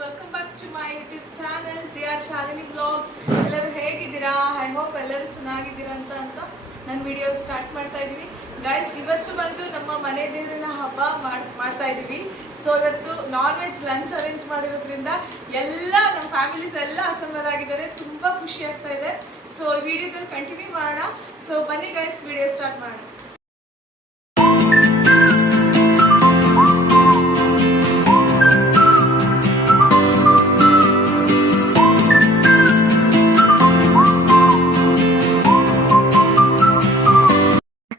Welcome back to my YouTube channel JR Shalini blogs. ಎಲ್ಲರೂ ಹೇಗಿದ್ದೀರಾ? I hope ಎಲ್ಲರೂ ಚೆನ್ನಾಗಿದ್ದೀರಾ ಅಂತ ನಾನು ವಿಡಿಯೋ ಸ್ಟಾರ್ಟ್ ಮಾಡ್ತಾ ಇದ್ದೀನಿ. ಗೈಸ್, ಇವತ್ತು ಬಂದು ನಮ್ಮ ಮನೆ ದೇವರಿನ ಹಬ್ಬ ಮಾಡ್ತಾ ಇದ್ದೀವಿ. ಸೊ ಇವತ್ತು ನಾನ್ ವೆಜ್ ಲಂಚ್ ಅರೇಂಜ್ ಮಾಡಿರೋದ್ರಿಂದ ಎಲ್ಲ ನಮ್ಮ ಫ್ಯಾಮಿಲೀಸ್ ಎಲ್ಲ ಅಸೆಂಬಲ್ ಆಗಿದ್ದಾರೆ. ತುಂಬ ಖುಷಿ ಆಗ್ತಾ ಇದೆ. ಸೊ ಈ ವಿಡಿಯೋದಲ್ಲಿ ಕಂಟಿನ್ಯೂ ಮಾಡೋಣ. ಸೊ ಬನ್ನಿ ಗೈಸ್, ವಿಡಿಯೋ ಸ್ಟಾರ್ಟ್ ಮಾಡೋಣ.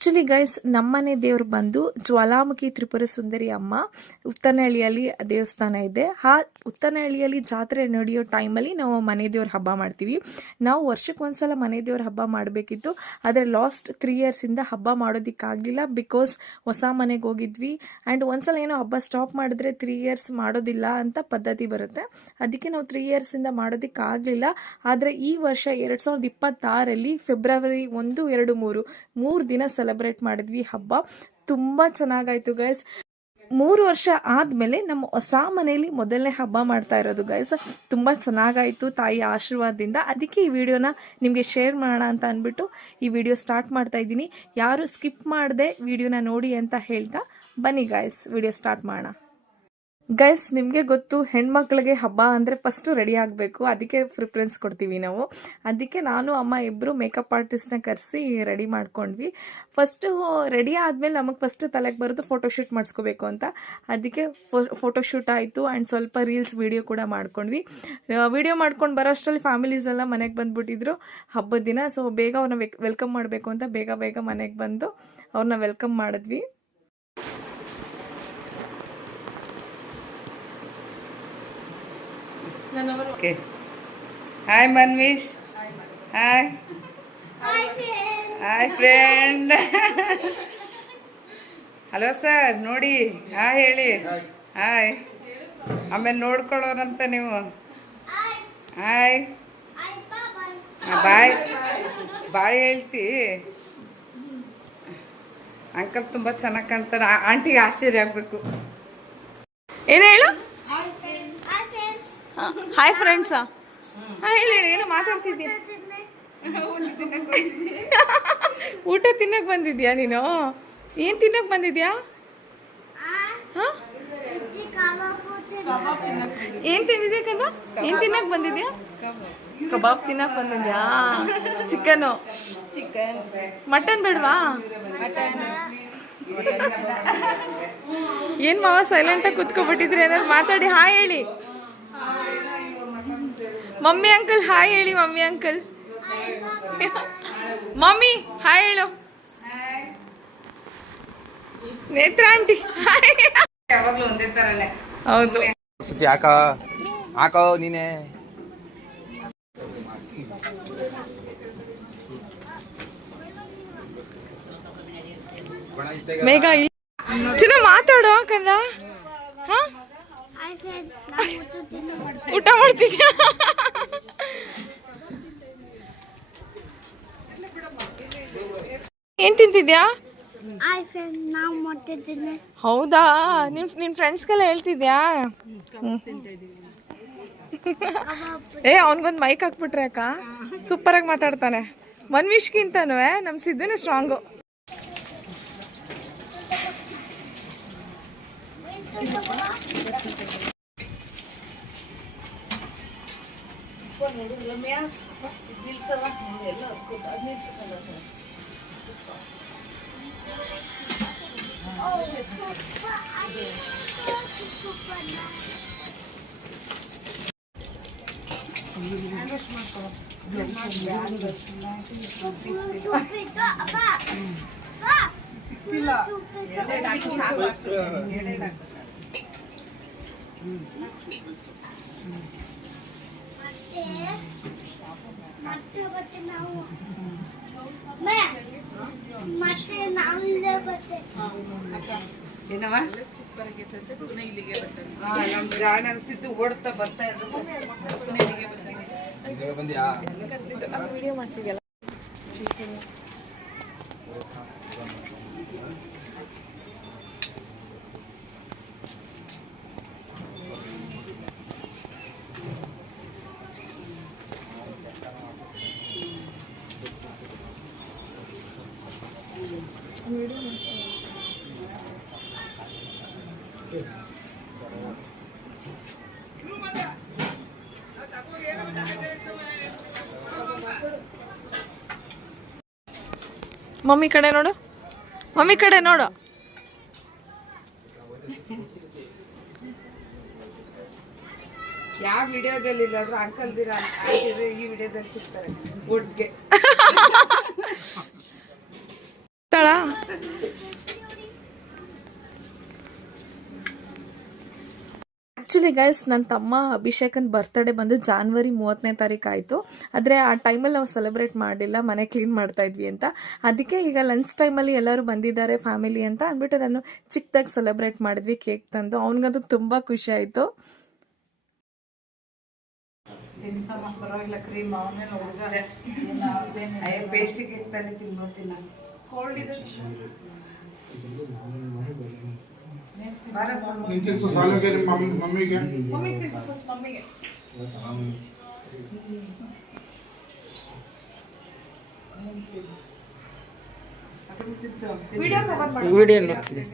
ಆ್ಯಕ್ಚುಲಿ ಗೈಸ್, ನಮ್ಮನೆ ದೇವ್ರು ಬಂದು ಜ್ವಾಲಾಮುಖಿ ತ್ರಿಪುರ ಸುಂದರಿ ಅಮ್ಮ ಉತ್ತನಹಳ್ಳಿಯಲ್ಲಿ ದೇವಸ್ಥಾನ ಇದೆ. ಆ ಉತ್ತನಹಳ್ಳಿಯಲ್ಲಿ ಜಾತ್ರೆ ನಡೆಯೋ ಟೈಮಲ್ಲಿ ನಾವು ಮನೆ ದೇವ್ರ ಹಬ್ಬ ಮಾಡ್ತೀವಿ. ನಾವು ವರ್ಷಕ್ಕೊಂದ್ಸಲ ಮನೆ ದೇವ್ರ ಹಬ್ಬ ಮಾಡಬೇಕಿತ್ತು, ಆದರೆ ಲಾಸ್ಟ್ 3 ಇಯರ್ಸಿಂದ ಹಬ್ಬ ಮಾಡೋದಕ್ಕಾಗಲಿಲ್ಲ. ಬಿಕಾಸ್ ಹೊಸ ಮನೆಗೆ ಹೋಗಿದ್ವಿ ಆ್ಯಂಡ್ ಒಂದ್ಸಲ ಏನೋ ಹಬ್ಬ ಸ್ಟಾಪ್ ಮಾಡಿದ್ರೆ 3 ಇಯರ್ಸ್ ಮಾಡೋದಿಲ್ಲ ಅಂತ ಪದ್ಧತಿ ಬರುತ್ತೆ. ಅದಕ್ಕೆ ನಾವು 3 ಇಯರ್ಸಿಂದ ಮಾಡೋದಕ್ಕಾಗಲಿಲ್ಲ. ಆದರೆ ಈ ವರ್ಷ 2026ರಲ್ಲಿ ಫೆಬ್ರವರಿ 1, 2, 3 ದಿನ ಸೆಲೆಬ್ರೇಟ್ ಮಾಡಿದ್ವಿ ಹಬ್ಬ. ತುಂಬ ಚೆನ್ನಾಗಾಯ್ತು ಗೈಸ್. 3 ವರ್ಷ ಆದಮೇಲೆ ನಮ್ಮ ಹೊಸ ಮನೆಯಲ್ಲಿ ಮೊದಲನೇ ಹಬ್ಬ ಮಾಡ್ತಾ ಇರೋದು ಗೈಸ್. ತುಂಬ ಚೆನ್ನಾಗಾಯಿತು ತಾಯಿ ಆಶೀರ್ವಾದದಿಂದ. ಅದಕ್ಕೆ ಈ ವಿಡಿಯೋನ ನಿಮಗೆ ಶೇರ್ ಮಾಡೋಣ ಅಂತ ಅಂದ್ಬಿಟ್ಟು ಈ ವಿಡಿಯೋ ಸ್ಟಾರ್ಟ್ ಮಾಡ್ತಾ ಇದ್ದೀನಿ. ಯಾರು ಸ್ಕಿಪ್ ಮಾಡದೆ ವಿಡಿಯೋನ ನೋಡಿ ಅಂತ ಹೇಳ್ತಾ ಬನ್ನಿ ಗೈಸ್, ವಿಡಿಯೋ ಸ್ಟಾರ್ಟ್ ಮಾಡೋಣ. ಗೈಸ್, ನಿಮಗೆ ಗೊತ್ತು, ಹೆಣ್ಮಕ್ಳಿಗೆ ಹಬ್ಬ ಅಂದರೆ ಫಸ್ಟು ರೆಡಿ ಆಗಬೇಕು. ಅದಕ್ಕೆ ಪ್ರಿಫರೆನ್ಸ್ ಕೊಡ್ತೀವಿ ನಾವು. ಅದಕ್ಕೆ ನಾನು ಅಮ್ಮ ಇಬ್ಬರು ಮೇಕಪ್ ಆರ್ಟಿಸ್ಟ್ನ ಕರೆಸಿ ರೆಡಿ ಮಾಡ್ಕೊಂಡ್ವಿ. ಫಸ್ಟು ರೆಡಿ ಆದಮೇಲೆ ನಮಗೆ ಫಸ್ಟ್ ತಲೆಗೆ ಬರೋದು ಫೋಟೋಶೂಟ್ ಮಾಡಿಸ್ಕೋಬೇಕು ಅಂತ. ಅದಕ್ಕೆ ಫೋಟೋಶೂಟ್ ಆಯಿತು ಆ್ಯಂಡ್ ಸ್ವಲ್ಪ ರೀಲ್ಸ್ ವೀಡಿಯೋ ಕೂಡ ಮಾಡ್ಕೊಂಡ್ವಿ. ವೀಡಿಯೋ ಮಾಡ್ಕೊಂಡು ಬರೋ ಅಷ್ಟರಲ್ಲಿ ಫ್ಯಾಮಿಲೀಸ್ ಎಲ್ಲ ಮನೆಗೆ ಬಂದುಬಿಟ್ಟಿದ್ರು ಹಬ್ಬದ ದಿನ. ಸೊ ಬೇಗ ಅವ್ರನ್ನ ವೆಲ್ಕಮ್ ಮಾಡಬೇಕು ಅಂತ ಬೇಗ ಮನೆಗೆ ಬಂದು ಅವ್ರನ್ನ ವೆಲ್ಕಮ್ ಮಾಡಿದ್ವಿ. Okay. Hi Manvish. Hi. Hi friend. Hello sir, ನೋಡಿ ಹಾಯ್ ಹೇಳಿ. ಹಾಯ್. ಆಮೇಲೆ ನೋಡ್ಕೊಳ್ಳೋರಂತ ನೀವು. ಹಾಯ್. ಬಾಯ್ ಹೇಳ್ತಿ. ಅಂಕಲ್ ತುಂಬ ಚೆನ್ನಾಗಿ ಕಾಣ್ತಾರೆ. ಆಂಟಿಗೆ ಆಶ್ಚರ್ಯ ಆಗಬೇಕು. ಏನು ಹೇಳು? ಹಾಯ್ ಫ್ರೆಂಡ್ಸಾ? ಹೇಳಿ, ಏನೋ ಮಾತಾಡ್ತಿದ್ಯಾ? ಊಟ ತಿನ್ನಕ್ಕೆ ಬಂದಿದ್ಯಾ ನೀನು? ಏನು ತಿನ್ನಕ್ಕೆ ಬಂದಿದ್ಯಾ? ಏನು ತಿಂದಿದ್ಯಾ ಕದ? ಏನು ತಿನ್ನಕ್ಕೆ ಬಂದಿದ್ಯಾ? ಕಬಾಬ್ ತಿನ್ನಕ್ಕೆ ಬಂದಿದ್ಯಾ? ಚಿಕನ್ ಮಟನ್ ಬೇಡವಾ? ಏನು ಮಾವ ಸೈಲೆಂಟಾಗಿ ಕೂತ್ಕೊಬಿಟ್ಟಿದ್ರಿ? ಏನಾದ್ರು ಮಾತಾಡಿ ಹಾಯ್ ಹೇಳಿ. ಮಮ್ಮಿ ಅಂಕಲ್ ಹಾಯ್ ಹೇಳಿ. ಮಮ್ಮಿ ಅಂಕಲ್, ಮಮ್ಮಿ ಹಾಯ್ ಹೇಳು. ನೇತ್ರ ಆಂಟಿ ಯಾವಾಗಲೂ ಒಂದೇ ಥರನೇ. ಹೌದು. ಹಾಕೋ ನೀನೆ. ಮೇಘ ಚೆನ್ನಾಗಿ ಮಾತಾಡೋ ಕಂದ. ಊಟ ಮಾಡ್ತಿದ್ಯಾ? ಏನ್ ತಿಂತಿದ್ಯಾ? ಹೌದಾ? ನಿನ್ ಫ್ರೆಂಡ್ಸ್ಗೆಲ್ಲ ಹೇಳ್ತಿದ್ಯಾ? ಅವನಿಗೊಂದು ಮೈಕ್ ಹಾಕ್ಬಿಟ್ರೆ ಅಕ್ಕ ಸೂಪರ್ ಆಗಿ ಮಾತಾಡ್ತಾನೆ. ಮನ್ವಿಷ್ಗಿಂತನೂ ನಮ್ಮ ಸಿದ್ದುನೇ ಸ್ಟ್ರಾಂಗು. ಏನವ ನಮ್ಮ ಜಾಣ ಅನಿಸಿದ್ದು ಓಡ್ತಾ ಬರ್ತಾ ಇರೋದು. ವಿಡಿಯೋ ಮಾಡ್ತೀವಲ್ಲ. ಮಮ್ಮಿ ಕಡೆ ನೋಡು, ಮಮ್ಮಿ ಕಡೆ ನೋಡು. ಯಾವ ವಿಡಿಯೋದಲ್ಲಿ ಇಲ್ಲಾದ್ರೂ ಅಂಕಲ್ದಿರ ಈ ವಿಡಿಯೋದಲ್ಲಿ ಸಿಗ್ತಾರೆ ಒಡ್ಗೆ. ಆ್ಯಕ್ಚುಲಿ ಗೈಸ್, ನನ್ನ ತಮ್ಮ ಅಭಿಷೇಕನ್ ಬರ್ತ್ಡೇ ಬಂದು ಜಾನ್ವರಿ 30ನೇ ತಾರೀಕು ಆಯಿತು. ಆದರೆ ಆ ಟೈಮಲ್ಲಿ ನಾವು ಸೆಲೆಬ್ರೇಟ್ ಮಾಡಲಿಲ್ಲ, ಮನೆ ಕ್ಲೀನ್ ಮಾಡ್ತಾಯಿದ್ವಿ ಅಂತ. ಅದಕ್ಕೆ ಈಗ ಲಂಚ್ ಟೈಮಲ್ಲಿ ಎಲ್ಲರೂ ಬಂದಿದ್ದಾರೆ ಫ್ಯಾಮಿಲಿ ಅಂತ ಅಂದ್ಬಿಟ್ಟು ನಾನು ಚಿಕ್ಕದಾಗಿ ಸೆಲೆಬ್ರೇಟ್ ಮಾಡಿದ್ವಿ, ಕೇಕ್ ತಂದು. ಅವನಿಗಂತೂ ತುಂಬ ಖುಷಿ ಆಯಿತು. ಪೇಸ್ಟಿಗೆ ಇರ್ತಾರೆ ತಿನ್ಬೋತೀನಿ ನಾನು. ಮಮ್ಮಿಗೆ ವಿಡಿಯೋ ನೋಡ್ತೀನಿ.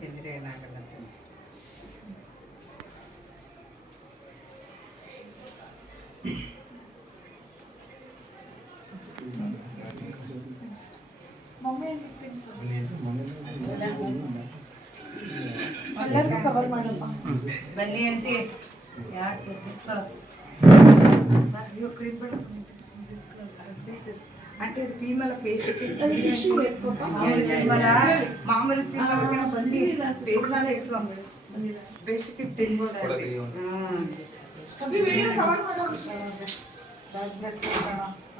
ತಿಂದ್ರೆ ಏನಾಗಲ್ಲ. ಬನ್ನಿ ಅಂಟಿ, ಯಾಕೆ ಆಂಟಿ ಕ್ರೀಮ್ ಎಲ್ಲ ಪೇಸ್ಟ್ ಮಾಮೂಲಿ ಬಂದು ಪೇಸ್ಟ್ ತಿನ್ಬೋದು.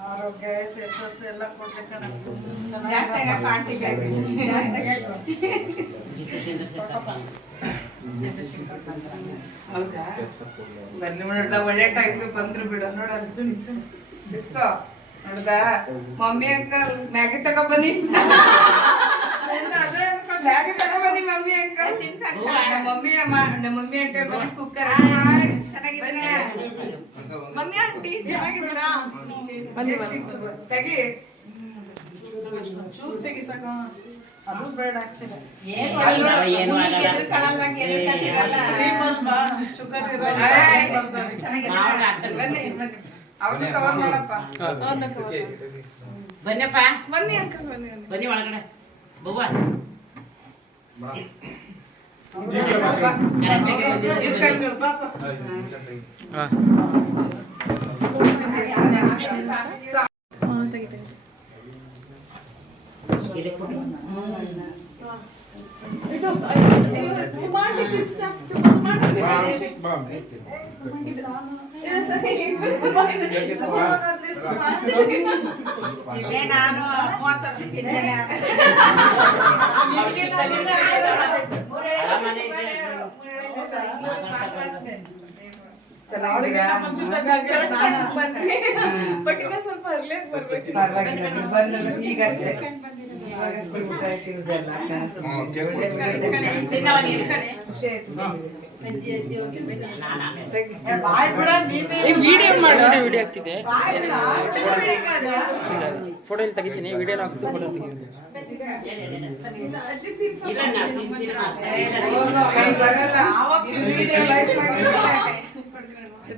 ಆರೋಗ್ಯ ಯಶಸ್ಸು ಎಲ್ಲ ಕೊಡ್ಬೇಕಣ್ಣ. ಹೌದಾ, ಬನ್ನಿ ನೋಡ್ದ ಒಳ್ಳೆ ಟೈಮ್ ಬಂದ್ರು ಬಿಡು. ನೋಡ ಬಿಸ್ಕೋ ನೋಡ್ದ ಮಮ್ಮಿ ಅಂಕಲ್ ಮ್ಯಾಗಿ ತಗೊಬನ್ನಿ, ಮ್ಯಾಗಿ ತಗೊಬನ್ನಿ ಮಮ್ಮಿ ಅಂಕಲ್. ನಮ್ಮ ಮಮ್ಮಿ ಅಂಟೆ ಬನ್ನಿ ಕುಕ್ಕರ್. ಮಮ್ಮಿ ಆಂಟಿ ಚೆನ್ನಾಗಿದ್ದೀರಾ? ತೆಗಿ ಚೂರು ತೆಗಿಸಕ ಅದು ಬೇಡ ಆಕ್ಚುಲಿ. ಶುಗರ್ ಅವ್ರನ್ನ ಕವರ್ ಮಾಡಪ್ಪ. ಬನ್ನಪ್ಪ, ಬನ್ನಿ ಅಂಕಲ್, ಬನ್ನಿ ಬನ್ನಿ ಒಳಗಡೆ ಬವ್ವ. ಇಲ್ಲೇ ನಾನು 30 ವರ್ಷಕ್ಕಿದ್ದೇನೆ. ಬಟ್ ಈಗ ಸ್ವಲ್ಪ ಅರ್ಲಿಯಾಗಿ ಬರ್ಬೇಕು. ಪರವಾಗಿಲ್ಲ, ನೀವು ಬಂದಲ್ಲ ಈಗಷ್ಟೇ. ಇವಾಗಷ್ಟೇ ಊಟ ಆಯ್ತು ಇದೆಲ್ಲ. ಖುಷಿ ಆಯ್ತು. ಬಾಯ್ ಬಿಡ ನೀನೇ. ವಿಡಿಯೋ ಮಾಡು, ವಿಡಿಯೋ ಆಗ್ತಿದೆ. ಬಾಯ್ ಬಿಡ. ಫೋಟೋ ಇಲ್ಲಿ ತೆಗಿತೀನಿ, ವಿಡಿಯೋ ಹಾಕ್ತು, ಫೋಟೋ ತೆಗಿತೀನಿ.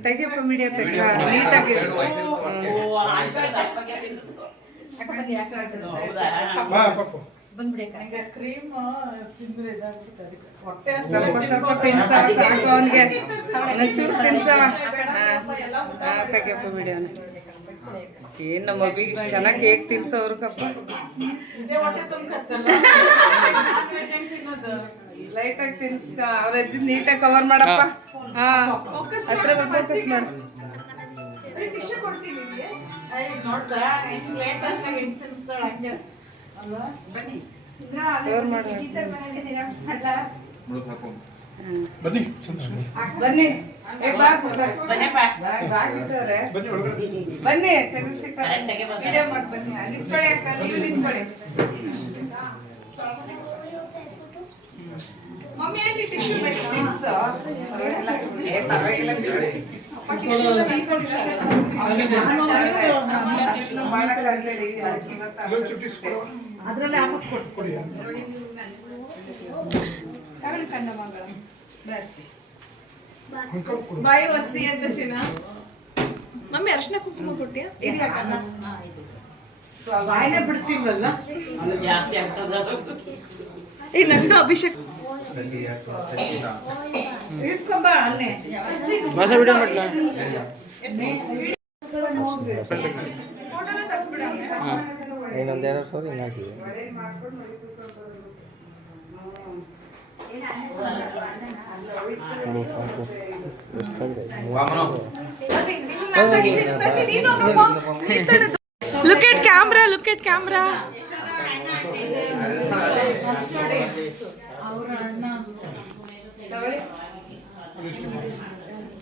ತೆಗಿಯಪ್ಪ ವಿಡಿಯೋ ತೆಗ ನೀಟಾಗಿ. ಕ್ರೀಮ್ ತಿಂದ್ರೆ ಹೊಟ್ಟೆ ಸ್ವಲ್ಪ ಸ್ವಲ್ಪ ತಿನ್ಸವ ಸಾಕು ಅವನಿಗೆ, ಒಂಚೂರು ತಿನ್ಸವ. ತೆಗಿಯಪ್ಪ ವಿಡಿಯೋನ. ಏನ್ ನಮ್ಮ ಮಗುಗೆ ಇಷ್ಟು ಚೆನ್ನಾಗಿ ಕೇಕ್ ತಿನ್ಸೋರು ಕಪ್ಪ. ಇದೇ ಹೊಟ್ಟೆ ತುಂಬಕತ್ತಲ್ಲ. ಲೈಟ್ ಆಗಿ ತಿನ್ಸ. ಅವ್ರ ಅಜ್ಜಿ ನೀಟಾಗಿ ಕವರ್ ಮಾಡಪ್ಪ. ಹಾ, ಹತ್ರ ಫೋಕಸ್ ಮಾಡು. ನೋಡ್ದ ಹೆಂಗ್ ಲೇಟ್ ಅಷ್ಟಾಗ ಹೆಂಗ್ ತಿನ್ಸ್ತಾಳ ಹಂಗೆ ಅಲ್ವಾ. ಬನ್ನಿ ಕವರ್ ಮಾಡು. ಬನ್ನಿ ಬನ್ನಿ. ಏ ಬಾ ಬನ್ನಪ್ಪ, ಬಾಗಿದ್ದಾರೆ. ಬನ್ನಿ ಚಂದ್ರಶೇಖರ್, ವಿಡಿಯೋ ಮಾಡಿ ಬನ್ನಿ. ನಿಂತ್ಕೊಳ್ಳಿ ಅಕ್ಕ, ನೀವು ನಿಂತ್ಕೊಳ್ಳಿ. ಮಮ್ಮಿ ಆಂಟಿ ಟಿಶ್ಯೂ ಬೇಕಾ? ತಿನ್ಸು. ಪರವಾಗಿಲ್ಲ. ಏ ಪರವಾಗಿಲ್ಲ ಬಿಡು. ಅಷ್ಟು ಮಾಡಕ್ಕಾಗ್ಲಿಲ್ಲ ಈಗ, ಅದಕ್ಕೆ ಇವತ್ತು ಅದ್ರಲ್ಲೇ ವಾಪಸ್ ಕೊಡಿ. ತಗೊಳ್ಳಿ ಕಂದ ಮಗಳ. ಬರ್ಸಿ. ಬಾಯಿ ಒರ್ಸಿ ಅಂತ ಚಿನ್ನ. ಮಮ್ಮಿ ಅರ್ಶಿನ ಕುಂಕುಮ ಕೊಟ್ಟಿಯಾ ಇರಿ ಅಕ್ಕ. ಬಾಯಿನೇ ಬಿಡ್ತಿಲ್ವಲ್ಲ. ಜಾಸ್ತಿ ಆಗ್ತದ. ಏ ನಂದು ಅಭಿಷೇಕ್ ಇಸ್ಕೊಂಬ ಅಲ್ಲೇ. ಭಾಷಾ ವಿಡಿಯೋ ಮಾಡ್ಲಾ? ಇನ್ನೊಂದು 2 ಸಾವಿರ ಹಿಂಗೆ ಹಾಕಿದೆ. Look at camera, look at camera.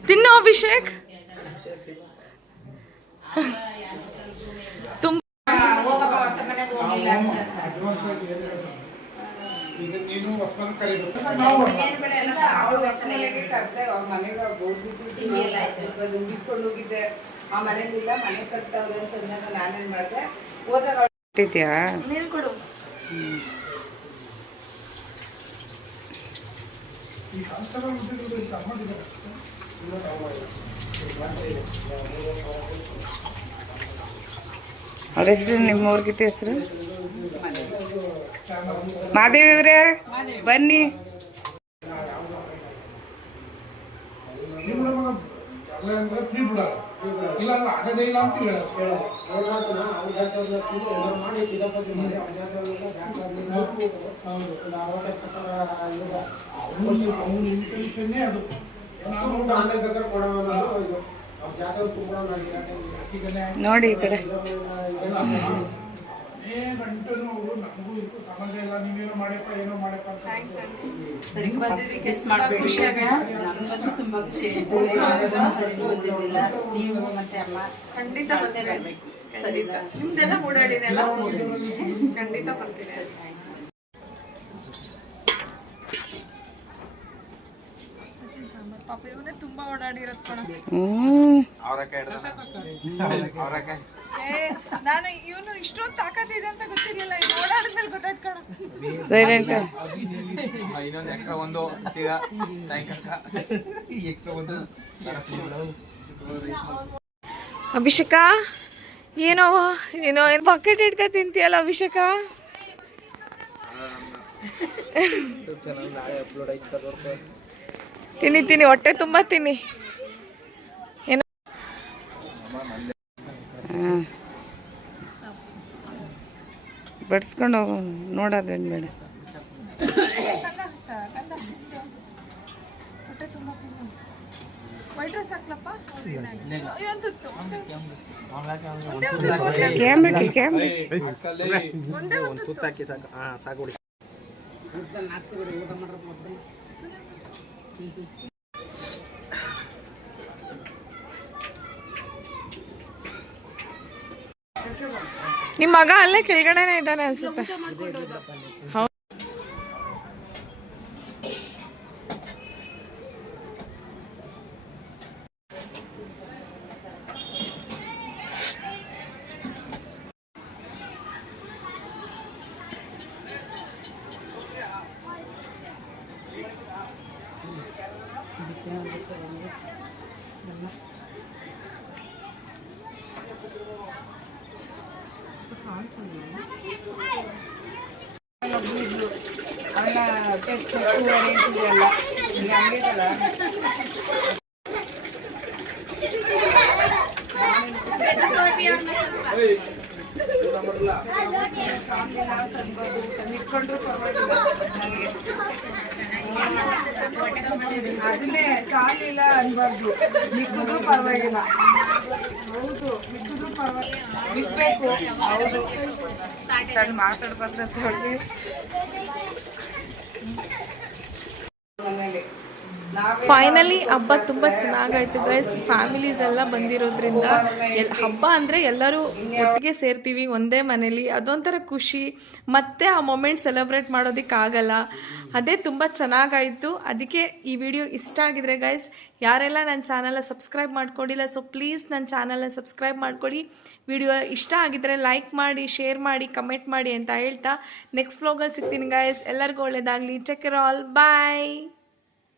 ತಿನ್ನೋ ಅಭಿಷೇಕ್. ಅಡ್ವಾನ್ಸ್ ಆಗಿ ಈಗ ನೀನು ಹೊಸಮನೆ ಕರಿಬೇಕು ನಾವು ಅವಳು ಹೊಸಮನೆಗೆ ಕರ್ದೆ ಅವ್ರ ಮನೆಗೆ ಹೋಗ್ಬಿಟ್ಟು ದುಡ್ಡಿಟ್ಕೊಂಡು ಹೋಗಿದ್ದೆ. ಆ ಮನೇಲಿಲ್ಲ, ಮನೆ ಕಟ್ತವ್ರೆ ಅಂತ ನಾನೇನ್ ಮಾಡಿದೆ, ಹೋದಾಗ ಇಟ್ಟಿದ್ಯಾ ನೀನು ಕೊಡು. ಈ ಸಂಸ್ಥೆಗಳ ಉದ್ಯೋಗಗಳು ಈಗ ಅಮ್ಮದಿದ್ದಾರೆ. ಅವ್ರ ಹೆಸರು, ನಿಮ್ಮ ಊರ್ಗಿತ್ತ ಹೆಸರು? ಮಾದೇವಿ ಅವ್ರೆ ಬನ್ನಿ. ಅಲ್ಲ ಅಂದ್ರೆ ಫ್ರೀ ಬಿಡಲ್ಲ, ಇಲ್ಲ ಅಂದ್ರೆ ಆಗದೇ ಇಲ್ಲ ಅಂತ ಹೇಳೋದು. ಅವನ ಇಂಟೆನ್ಷನ್ನೇ ಅದು. ನೋಡಿ ಈ ಕಡೆ ಗಂಟನು ಅವರು ನಮಗೂ ಇದಕ್ಕೂ ಸಂಬಂಧ ಇಲ್ಲ, ನೀವೇನೋ ಮಾಡಪ್ಪ ಏನೋ ಮಾಡಪ್ಪ ಅಂತ. ಸರಿ ಮಿಸ್ ಮಾಡಬೇಡಿ. ನನಗಂತೂ ತುಂಬಾ ಖುಷಿ ಆಯ್ತು. ಸರಿ ಬಂದಿರಲಿಲ್ಲ, ನೀವು ಮತ್ತೆ ಅಮ್ಮ ಖಂಡಿತ ಬರ್ತೀನಿ. ಸರಿ ನಿಮ್ದೆಲ್ಲ ಮೂಡಾಳಿದೆಲ್ಲ ಖಂಡಿತ ಬರ್ತೀನಿ. ಸಚಿನ್ ಸಾಂಬಾರ್ ಪಾಪ ಇವನೇ ತುಂಬಾ ಓಡಾಡಿರೋದು ಕಣ. ನಾನು ಇವನು ಇಷ್ಟೊಂದು ತಾಕತ್ತಿದೆ ಅಂತ ಗೊತ್ತಿರಲಿಲ್ಲ, ಈಗ ಓಡಾಡಿದ್ಮೇಲೆ ಗೊತ್ತಾಯ್ತು ಕಣ. ಸೈಲೆಂಟ್. ಇನ್ನೊಂದು ಎಕ್ಸ್ಟ್ರಾ ಒಂದು ಈಗ ಸಾಯಂಕಾಲ ಎಕ್ಸ್ಟ್ರಾ ಒಂದು ಅಭಿಷೇಕ ಏನೋ ಏನೋ ಏನು ಬಕೆಟ್ ಇಟ್ಕ ತಿಂತೀಯಲ್ಲ ಅಭಿಷೇಕ. ನಾಳೆ ಅಪ್ಲೋಡ್ ಆಯ್ತು. ತಿನ್ನಿ ತಿನ್ನಿ, ಹೊಟ್ಟೆ ತುಂಬ ತಿನ್ನಿ. ಏನು ಬಡ್ಸ್ಕೊಂಡು ಹೋಗೋ, ನೋಡೋದೇನು ಬೇಡ. ಹೊಟ್ಟೆ ತುಂಬ ತಿನ್ನು. White rice ಹಾಕ್ಲಪ್ಪ. ತುತ್ತಾಕಿ ಸಾಕು. ಹಾಂ ಸಾಕು. ನಿಮ್ಮ ಮಗ ಅಲ್ಲೇ ಕೆಳಗಡೆನೆ ಇದ್ದಾನೆ ಅನ್ಸುತ್ತೆ. ಹೌದು. ಅದನ್ನೇ ಸಾಲಿಲ್ಲ ಅನ್ಬಾರ್ದು, ಮಿಕ್ಕಿದ್ರು ಪರವಾಗಿಲ್ಲ. ಹೌದು, ಮಿಕ್ಕಿದ್ರು ಪರವಾಗಿಲ್ಲ, ಮಿಕ್ಬೇಕು. ಹೌದು, ಮಾತಾಡ್ಬಾರ್ದು ಅಂತ ಹೇಳಿ ಮನೇಲಿ ಫೈನಲಿ ಹಬ್ಬ ತುಂಬ ಚೆನ್ನಾಗಾಯ್ತು ಗೈಸ್. ಫ್ಯಾಮಿಲೀಸ್ ಎಲ್ಲ ಬಂದಿರೋದ್ರಿಂದ ಹಬ್ಬ ಅಂದರೆ ಎಲ್ಲರೂ ಒಟ್ಟಿಗೆ ಸೇರ್ತೀವಿ ಒಂದೇ ಮನೇಲಿ, ಅದೊಂಥರ ಖುಷಿ. ಮತ್ತೆ ಆ ಮೊಮೆಂಟ್ ಸೆಲೆಬ್ರೇಟ್ ಮಾಡೋದಕ್ಕಾಗಲ್ಲ, ಅದೇ ತುಂಬ ಚೆನ್ನಾಗಾಯಿತು. ಅದಕ್ಕೆ ಈ ವಿಡಿಯೋ ಇಷ್ಟ ಆಗಿದ್ರೆ ಗೈಸ್, ಯಾರೆಲ್ಲ ನನ್ನ ಚಾನಲ್ನ ಸಬ್ಸ್ಕ್ರೈಬ್ ಮಾಡ್ಕೊಂಡಿಲ್ಲ, ಸೊ ಪ್ಲೀಸ್ ನನ್ನ ಚಾನಲ್ನ ಸಬ್ಸ್ಕ್ರೈಬ್ ಮಾಡ್ಕೊಳ್ಳಿ. ವಿಡಿಯೋ ಇಷ್ಟ ಆಗಿದ್ರೆ ಲೈಕ್ ಮಾಡಿ, ಶೇರ್ ಮಾಡಿ, ಕಮೆಂಟ್ ಮಾಡಿ ಅಂತ ಹೇಳ್ತಾ ನೆಕ್ಸ್ಟ್ ವ್ಲಾಗಲ್ಲಿ ಸಿಗ್ತೀನಿ ಗೈಸ್. ಎಲ್ಲರಿಗೂ ಒಳ್ಳೆಯದಾಗಲಿ. ಟೇಕ್ ಕೇರ್ ಆಲ್, ಬಾಯ್.